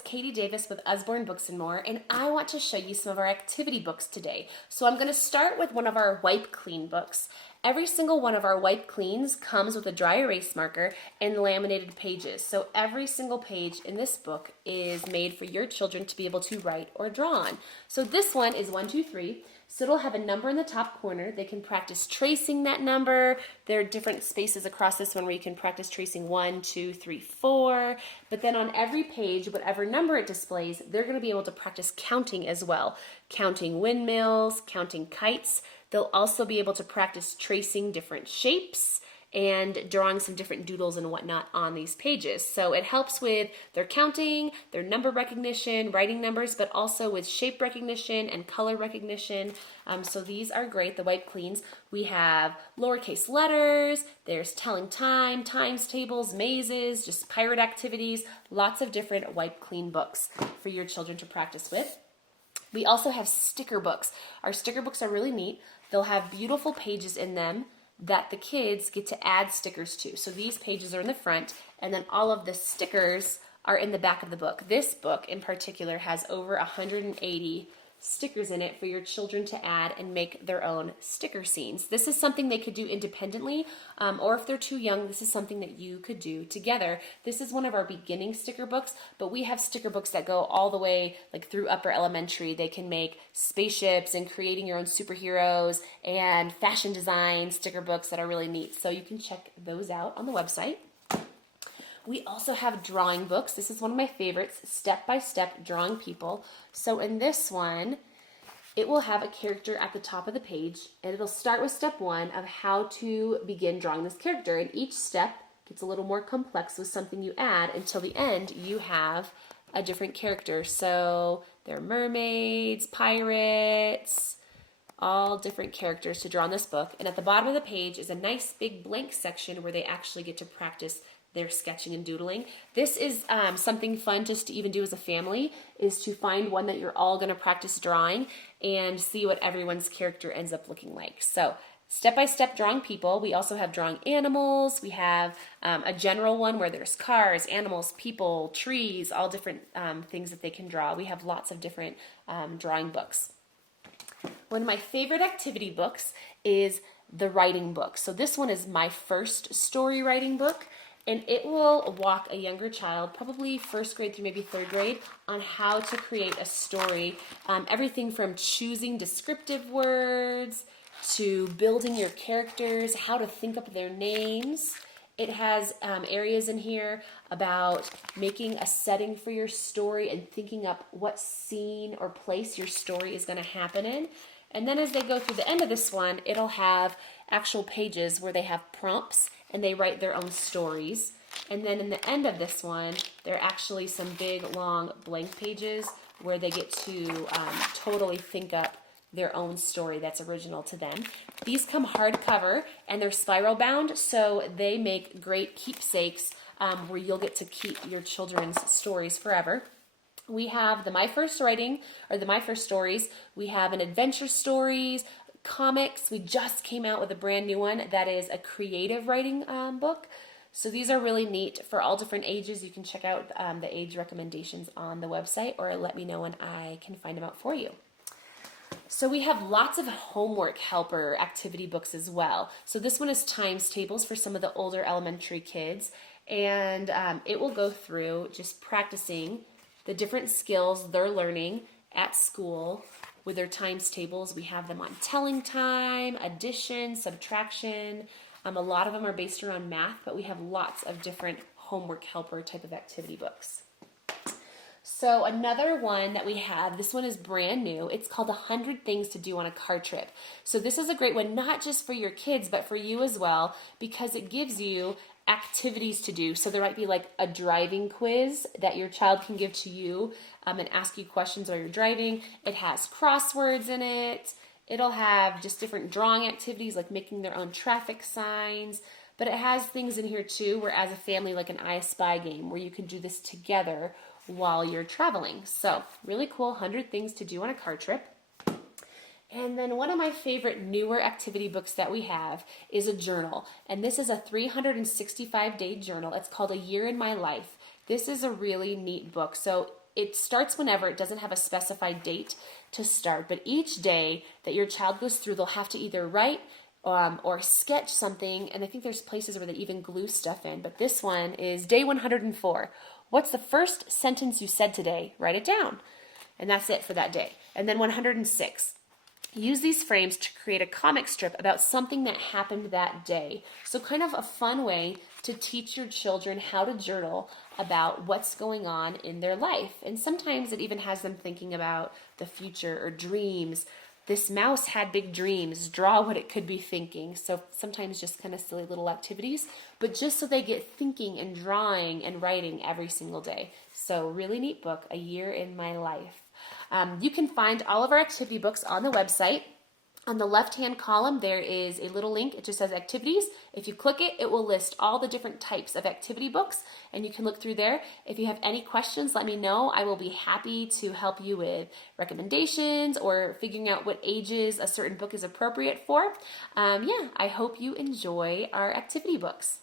Katie Davis with Usborne Books and More, and I want to show you some of our activity books today. So I'm going to start with one of our Wipe Clean books. Every single one of our Wipe Cleans comes with a dry erase marker and laminated pages. So every single page in this book is made for your children to be able to write or draw on. So this one is 1, 2, 3. So it'll have a number in the top corner. They can practice tracing that number. There are different spaces across this one where you can practice tracing 1, 2, 3, 4. But then on every page, whatever number it displays, they're going to be able to practice counting as well. Counting windmills, counting kites. They'll also be able to practice tracing different shapes and drawing some different doodles and whatnot on these pages. So it helps with their counting, their number recognition, writing numbers, but also with shape recognition and color recognition. So these are great, the Wipe Cleans. We have lowercase letters, there's telling time, times tables, mazes, just pirate activities, lots of different Wipe Clean books for your children to practice with. We also have sticker books. Our sticker books are really neat. They'll have beautiful pages in them that the kids get to add stickers to. So these pages are in the front, and then all of the stickers are in the back of the book. This book in particular has over 180 stickers in it for your children to add and make their own sticker scenes. This is something they could do independently, or if they're too young, this is something that you could do together. This is one of our beginning sticker books, but we have sticker books that go all the way like through upper elementary. They can make spaceships and creating your own superheroes and fashion design sticker books that are really neat. So you can check those out on the website. We also have drawing books. This is one of my favorites, step-by-step drawing people. So in this one, it will have a character at the top of the page, and it'll start with step 1 of how to begin drawing this character. And each step gets a little more complex with something you add until the end you have a different character. So there are mermaids, pirates, all different characters to draw in this book. And at the bottom of the page is a nice big blank section where they actually get to practice their sketching and doodling. This is something fun just to even do as a family, is to find one that you're all going to practice drawing and see what everyone's character ends up looking like. So step-by-step drawing people. We also have drawing animals. We have a general one where there's cars, animals, people, trees, all different things that they can draw. We have lots of different drawing books. One of my favorite activity books is the writing book. So this one is my first story writing book. And it will walk a younger child, probably first grade through maybe third grade, on how to create a story. Everything from choosing descriptive words to building your characters, how to think up their names. It has areas in here about making a setting for your story and thinking up what scene or place your story is going to happen in. And then as they go through the end of this one, it'll have actual pages where they have prompts and they write their own stories. And then in the end of this one, there are actually some big, long blank pages where they get to totally think up their own story that's original to them. These come hardcover and they're spiral bound, so they make great keepsakes where you'll get to keep your children's stories forever. We have the My First Writing, or the My First Stories. We have an adventure stories, comics. We just came out with a brand new one that is a creative writing book. So these are really neat for all different ages. You can check out the age recommendations on the website, or let me know when I can find them out for you. So we have lots of homework helper activity books as well. So this one is times tables for some of the older elementary kids, and it will go through just practicing the different skills they're learning at school with their times tables. We have them on telling time, addition, subtraction. A lot of them are based around math, but we have lots of different homework helper type of activity books. So another one that we have, this one is brand new. It's called 100 Things to Do on a Car Trip. So this is a great one, not just for your kids, but for you as well, because it gives you activities to do. So there might be like a driving quiz that your child can give to you and ask you questions while you're driving. It has crosswords in it. It'll have just different drawing activities like making their own traffic signs. But it has things in here too where as a family, like an I Spy game, where you can do this together while you're traveling. So really cool, 100 Things to Do on a Car Trip. And then one of my favorite newer activity books that we have is a journal. And this is a 365-day journal. It's called A Year in My Life. This is a really neat book. So it starts whenever. It doesn't have a specified date to start, but each day that your child goes through, they'll have to either write or sketch something, and I think there's places where they even glue stuff in, but this one is day 104. What's the first sentence you said today? Write it down. And that's it for that day. And then 106. Use these frames to create a comic strip about something that happened that day. So kind of a fun way to teach your children how to journal about what's going on in their life. And sometimes it even has them thinking about the future or dreams. This mouse had big dreams. Draw what it could be thinking. So sometimes just kind of silly little activities, but just so they get thinking and drawing and writing every single day. So really neat book, A Year in My Life. You can find all of our activity books on the website. On the left-hand column, there is a little link. It just says activities. If you click it, it will list all the different types of activity books, and you can look through there. If you have any questions, let me know. I will be happy to help you with recommendations or figuring out what ages a certain book is appropriate for. I hope you enjoy our activity books.